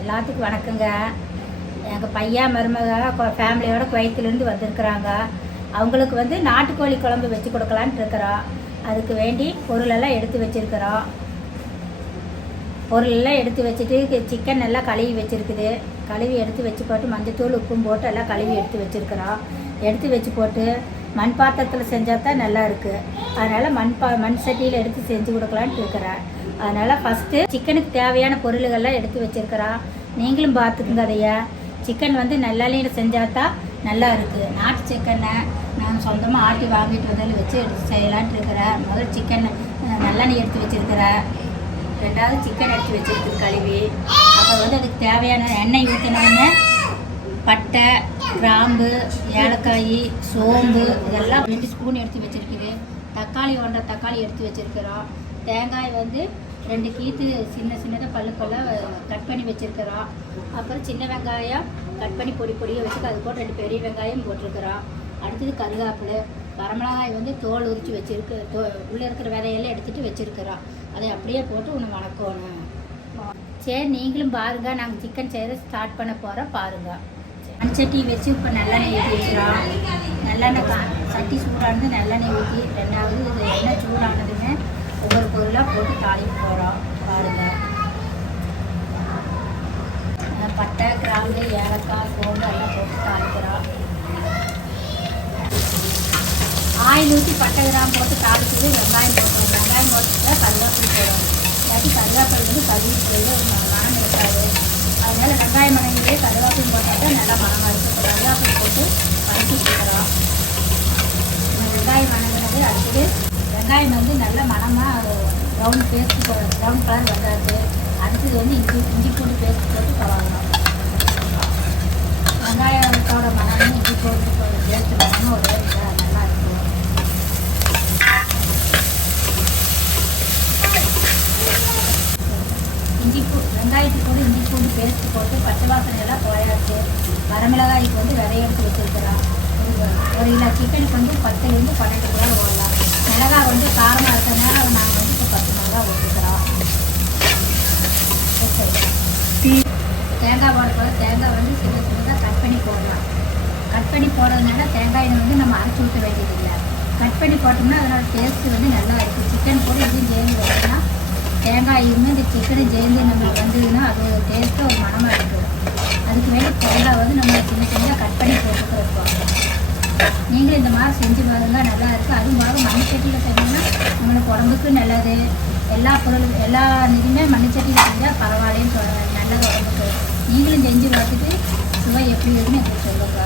எல்லாத்துக்கும் வணக்கங்க. எங்கள் பையன் மருமக ஃபேமிலியோட குவைத்திலேருந்து வந்திருக்கிறாங்க. அவங்களுக்கு வந்து நாட்டுக்கோழி குழம்பு வச்சு கொடுக்கலான்ட்டு இருக்கிறோம். அதுக்கு வேண்டி பொருளெல்லாம் எடுத்து வச்சுருக்கிறோம். பொருளெல்லாம் எடுத்து வச்சுட்டு சிக்கன் நல்லா கழுவி வச்சுருக்குது. கழுவி எடுத்து வச்சு போட்டு மஞ்சத்தூள் உப்பும் போட்டு எல்லாம் கழுவி எடுத்து வச்சுருக்கிறோம். எடுத்து வச்சு போட்டு மண் பாத்திரத்தில் செஞ்சால் தான் நல்லா இருக்குது. அதனால் மண் சட்டியில் எடுத்து செஞ்சு கொடுக்கலான்ட்டு இருக்கிறேன். அதனால் ஃபஸ்ட்டு சிக்கனுக்கு தேவையான பொருள்கள்லாம் எடுத்து வச்சுருக்கிறோம். நீங்களும் பார்த்துக்குங்க. அதையா சிக்கன் வந்து நல்லெண்ணெயில் செஞ்சால் தான் நல்லா இருக்குது. நாட்டு சிக்கனை நான் சொந்தமாக ஆட்டி வாங்கிட்டு வந்தாலும் வச்சு எடுத்து செய்யலான்ட்டு இருக்கிறேன். முதல் சிக்கன் நல்லெண்ணெய் எடுத்து வச்சுருக்கிறேன். ரெண்டாவது சிக்கன் எடுத்து வச்சுருக்கு கழுவி. அப்புறம் வந்து அதுக்கு தேவையான எண்ணெய் ஊற்றினோடனே பட்டை, கிராம்பு, ஏலக்காய், சோம்பு இதெல்லாம் 2 ஸ்பூன் எடுத்து வச்சுருக்குது. தக்காளி தக்காளி எடுத்து வச்சுருக்கிறோம். தேங்காய் வந்து 2 கீத்து சின்னதாக பல்லுக்கெல்லாம் கட் பண்ணி வச்சுருக்கிறோம். அப்புறம் சின்ன வெங்காயம் கட் பண்ணி பொடியாக வச்சுட்டு அது போட்டு 2 பெரிய வெங்காயம் போட்டிருக்கிறோம். அடுத்தது கருவேப்பிலை, வரமிளகாய் வந்து தோல் உரித்து வச்சுருக்கு. உள்ளே இருக்கிற விதையெல்லாம் எடுத்துகிட்டு வச்சுருக்கிறோம். அதை அப்படியே போட்டு ஒன்று வணக்கணும். சரி, நீங்களும் பாருங்கள். நாங்கள் சிக்கன் செய்ய ஸ்டார்ட் பண்ண போகிறோம், பாருங்கள். மண்சட்டி வச்சு இப்போ நல்லெண்ணெய் ஊற்றி வச்சுக்கிறோம். நல்லெண்ணெய் சட்டி சூடானது நல்லெண்ணெய் ஊற்றி, ரெண்டாவது இது எண்ணெய் சூடானதுமே ஒவ்வொரு பொருளாக போட்டு தாளிப்பு போகிறோம், பாருங்கள். பட்டை, கிராம்பு, ஏலக்காய், சோம்பு எல்லாம் போட்டு தாளிக்கிறோம். ஆயில் ஊற்றி பட்டை கிராம்பு போட்டு தாளிச்சுட்டு வெங்காயம் போட்டுருவோம். வெங்காயம் போட்டுட்டு கருவேப்பிலை போடுவோம். இல்லாட்டி கருவேப்பிலை வந்து கழுவிட்டு மனம் இருக்காது. அதனால் வெங்காயம் மணங்கிலே கருவேப்பிலை போட்டால் நல்லா மனமாக இருக்கும். கருவேப்பிலை போட்டு வதக்கி கொடுக்குறோம். வெங்காயம் வணங்கினது அடுத்தது வெங்காயம் வந்து நல்ல மணமாக ப்ரௌன் கலர் வந்தாச்சு. அடுத்தது வந்து இஞ்சி பூண்டு பேஸ்ட் போட்டு கலரணும். வெங்காயத்தோட மணமும் இஞ்சி பூண்டு பேஸ்ட் மணமும் ஒரே நல்லா இருக்கும். வெங்காயத்துக்கு கூட இஞ்சி பூண்டு பேஸ்ட் போட்டு பச்சை வாசனையெல்லாம் போயாச்சு. வரமிளகாய்க்கு வந்து விதைய எடுத்து வச்சுருக்கிறோம். 1 கிலோ சிக்கனுக்கு வந்து 10லேருந்து 12 கிலோ ஓடலாம். மிளகாய் வந்து காரமாக இருக்கிறதுனால நாங்கள் வந்து இப்போ 10 மிளகாய் ஊற்றிக்கிறோம். தேங்காய் போட தேங்காய் வந்து சின்னதாக கட் பண்ணி போடலாம். கட் பண்ணி போடுறதுனால தேங்காயை வந்து நம்ம அரைச்சி ஊற்ற வேண்டியதில்லை. கட் பண்ணி போட்டோம்னா அதனோட டேஸ்ட்டு வந்து நல்லா இருக்குது. சிக்கன் கூட எதுவும் சேர்ந்து வச்சோம்னா தேங்காயுமே இந்த சிக்கனும் சேர்ந்து நம்மளுக்கு வந்ததுன்னா அது டேஸ்ட்டு ஒரு மனமாக இருக்குது. அதுக்கு மேலே தேங்காய் வந்து நம்ம சின்னதாக கட் பண்ணி போட்டுக்கிறோம். நீங்களும் இந்த மாதிரி செஞ்சு பாருங்க, நல்லா இருக்குது. அதுவும் போக மண்சட்டியில் செஞ்சோம்னா நம்மளுக்கு உடம்புக்கு நல்லது. எல்லா இதுவுமே மண்சட்டியில் செஞ்சால் பரவாயில்லன்னு சொல்லுவேன், நல்லது உடம்புக்கு. நீங்களும் செஞ்சு பார்த்துட்டு சுவை எப்படி இருக்குன்னு எப்படி சொல்லுங்க.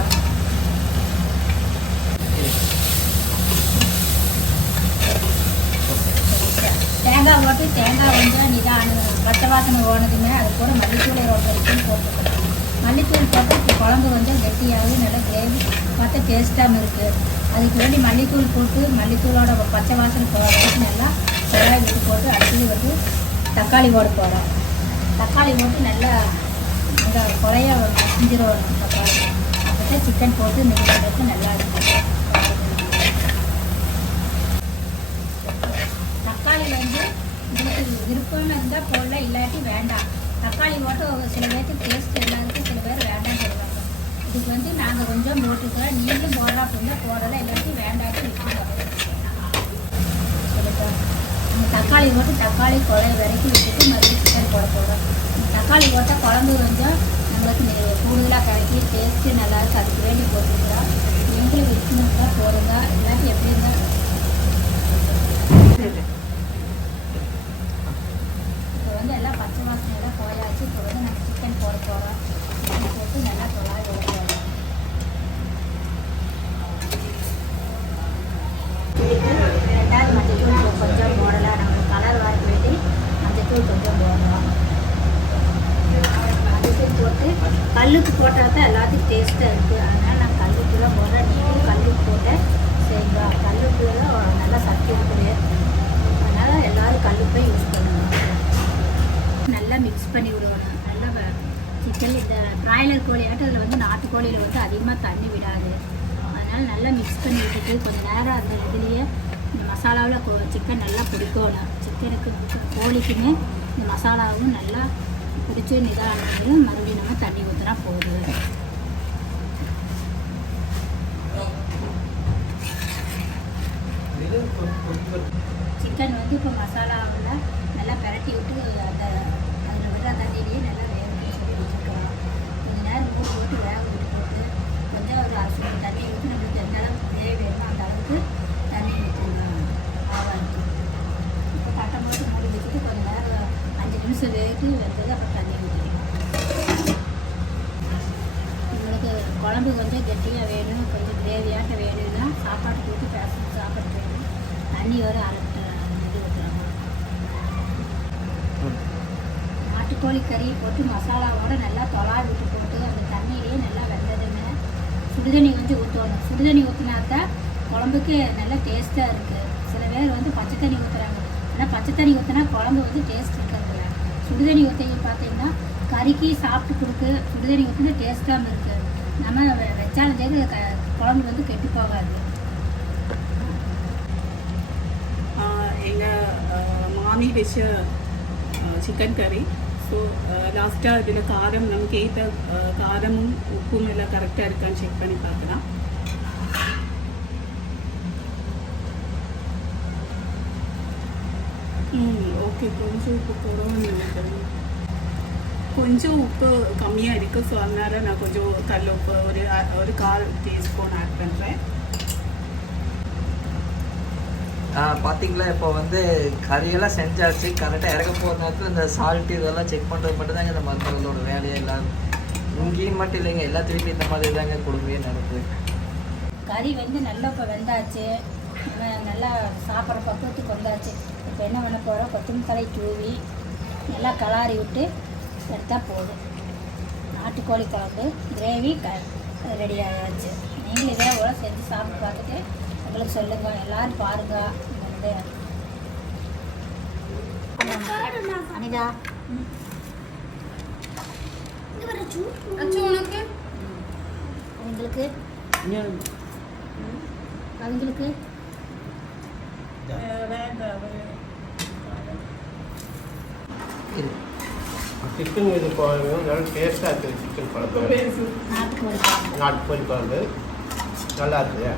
தேங்காய் போட்டு தேங்காய் கொஞ்சம் பச்சை வாசனை ஓனதுமே அது கூட மல்லித்தூளை 1 ஸ்பூன் போட்டுக்கணும். மல்லித்தூள் போட்டு இப்போ குழம்பு கொஞ்சம் கெட்டியாகவும் நல்லா கிரேவி பார்த்தா டேஸ்ட்டாகவும் இருக்குது. அதுக்கு வேண்டி மல்லித்தூள் போட்டு மல்லித்தூளோட பச்சை வாசனை போட்டு நல்லா குழாய் விட்டு போட்டு அடுத்தது வந்து தக்காளி போட போகிறோம். தக்காளி போட்டு நல்லா இந்த குழைய மசிஞ்சிடும் தக்காளி. அப்போ தான் சிக்கன் போட்டு மிளகு நல்லா இருக்கும். தக்காளி வந்து உங்களுக்கு விருப்பம்னு இருந்தால் போடல, இல்லாட்டி வேண்டாம். தக்காளி போட்டு சில பேருக்கு டேஸ்ட் எல்லாருக்கும், சில பேர் வேண்டாம்னு சொல்லுவாங்க. இதுக்கு வந்து நாங்கள் கொஞ்சம் போட்டுக்கிறோம். நீங்களும் போடலாம் அப்படின்னா போடலாம், இல்லாட்டி வேண்டாம்னு விட்டுருவோம். இந்த தக்காளி போட்டு தக்காளி குழை வரைக்கும் விட்டுட்டு மறுபடியும் சிக்கன் போட போகிறோம். தக்காளி போட்டால் குழம்பு கொஞ்சம் நம்மளுக்கு கூடுதலாக கிடைக்கி டேஸ்ட்டு நல்லாயிருக்கு. அதுக்கு வேண்டி போட்டுக்கிறோம். நீங்களும் விருப்பம் தான் போடுங்க, இல்லாட்டி எப்படி இருந்தால். இப்போ வந்து எல்லாம் பச்சை வாசனையெல்லாம் போயாச்சு. இப்போ வந்து நாங்கள் சிக்கன் போட போகிறோம். சிக்கன் போட்டு நல்லா குழாய் விட போகிறோம். ரெண்டாவது மஞ்சத்தூள் கொஞ்சம் போடலாம். நம்மளுக்கு கலர் வர வேண்டி மஞ்சத்தூள் கொஞ்சம் போடுறோம். மஞ்சத்தூள் போட்டு கல்லுக்கு போட்டால் தான் எல்லாத்துக்கும் டேஸ்ட்டாக இருக்குது. அதனால் நான் கல்லுக்கு தான் போடுறேன். நீங்களும் கல்லுக்கு போட்டு செய்யுங்க. கல்லுக்கு தான் நல்லா சக்தி இருக்குது. அதனால் எல்லோரும் கல்லுக்கு போய் யூஸ் பண்ணுவாங்க. நல்லா மிக்ஸ் பண்ணி விடுவாங்க. நல்லா சிக்கன் இந்த பிராய்லர் கோழியாட்டம் அதில் வந்து நாட்டுக்கோழியில் வந்து அதிகமாக தண்ணி விடாது. அதனால் நல்லா மிக்ஸ் பண்ணி விட்டுட்டு கொஞ்சம் நேரம் அந்த இதுலேயே இந்த மசாலாவில் சிக்கன் நல்லா பிடிக்கணும். சிக்கனுக்கு கோழிக்குமே இந்த மசாலாவும் நல்லா பிடிச்சி நிதானங்களும் மறுபடியும் நம்ம தண்ணி ஊற்றினா போதும். சிக்கன் வந்து இப்போ மசாலாவில் நல்லா பிரட்டி விட்டு அந்த அதில் விடுற தண்ணியிலேயே நல்லா வேக வச்சு சொல்லி வச்சுருக்கலாம். கொஞ்சம் நேரம் மூடி போட்டு வேக விட்டு போட்டு கொஞ்சம் ஒரு அரிசி தண்ணி ஊற்றி நம்மளுக்கு எந்த அளவுக்கு தேவை வேணுமோ அந்த அளவுக்கு தண்ணி ஊற்றணும். ஆவாது இப்போ தட்டம் போட்டு மூடி வச்சுட்டு கொஞ்சம் நேரம் 5 நிமிஷம் வேகிட்டு வெந்தது அப்புறம் தண்ணி ஊற்றிக்கலாம். உங்களுக்கு குழம்பு கொஞ்சம் கெட்டியாக வேணும், கொஞ்சம் கிரேவியாட்ட வேணும்னா சாப்பாடு போட்டு பேசணும். சாப்பாடு வேணும் தண்ணி வர அரைட்டு இது ஊற்றுறாங்க. நாட்டுக்கோழி கறி போட்டு மசாலாவோட நல்லா தொலா விட்டு போட்டு அந்த தண்ணியிலேயே நல்லா வெந்ததுன்னு சுடுதண்ணி கொஞ்சம் ஊற்றணும். சுடுதண்ணி ஊற்றினா தான் குழம்புக்கு நல்லா டேஸ்ட்டாக இருக்குது. சில பேர் வந்து பச்சை தண்ணி ஊற்றுறாங்க. ஆனால் பச்சை தண்ணி ஊற்றினா குழம்பு வந்து டேஸ்ட் இருக்கிறது. சுடுதண்ணி ஊற்றி பார்த்தீங்கன்னா கறிக்கு சாப்பிட்டு கொடுக்கு. சுடுதண்ணி ஊற்றினா டேஸ்ட்டாகவும் இருக்குது. நம்ம வச்சாலும் சரி குழம்பு வந்து கெட்டு போகாது. எங்கள் மாமி வச்ச சிக்கன் கறி. ஸோ லாஸ்ட்டாக இதில் காரம் நமக்கு ஏற்ற காரமும் உப்பும் எல்லாம் கரெக்டாக இருக்கான்னு செக் பண்ணி பார்க்கலாம். ஓகே, கொஞ்சம் உப்பு போடவும் நினைக்கிறேன். கொஞ்சம் உப்பு கம்மியாக இருக்குது. ஸோ அதனால நான் கொஞ்சம் கல் உப்பு ஒரு 1/4 டீஸ்பூன் ஆட் பண்ணுறேன். பார்த்தீங்களா, இப்போ வந்து கறியெல்லாம் செஞ்சாச்சு. கரெக்டாக இறக்க போகிற நேரத்தில் இந்த சால்ட்டு இதெல்லாம் செக் பண்ணுறது மட்டும் தாங்க இந்த மருத்துவங்களோட வேலையே. எல்லாம் இங்கேயும் மட்டும் இல்லைங்க, எல்லாத்துலேயுமே இந்த மாதிரி தாங்க கொடுமையே நடக்குது. கறி வந்து நல்லா இப்போ வெந்தாச்சு, நல்லா சாப்பிட்ற பக்குவத்துக்கு வந்தாச்சு. இப்போ என்ன பண்ண போகிறோம், கொத்தமல்லி தழை தூவி நல்லா கலாரி விட்டு எடுத்தால் போதும். நாட்டுக்கோழி குழம்பு கிரேவி ரெடி ஆயாச்சு. நீங்களும் இதே போல செஞ்சு சாப்பிட்டு பார்த்துட்டு உங்களுக்கு சொல்லுங்கள். எல்லோரும் பாருங்கள். அனிதா அவங்களுக்கு அவங்களுக்கு சிக்கன் இது குழம்பு நல்லா டேஸ்ட்டாக இருக்குது. சிக்கன் குழம்பு, நாட்டுக்கோழி குழம்பு நல்லா இருக்குது.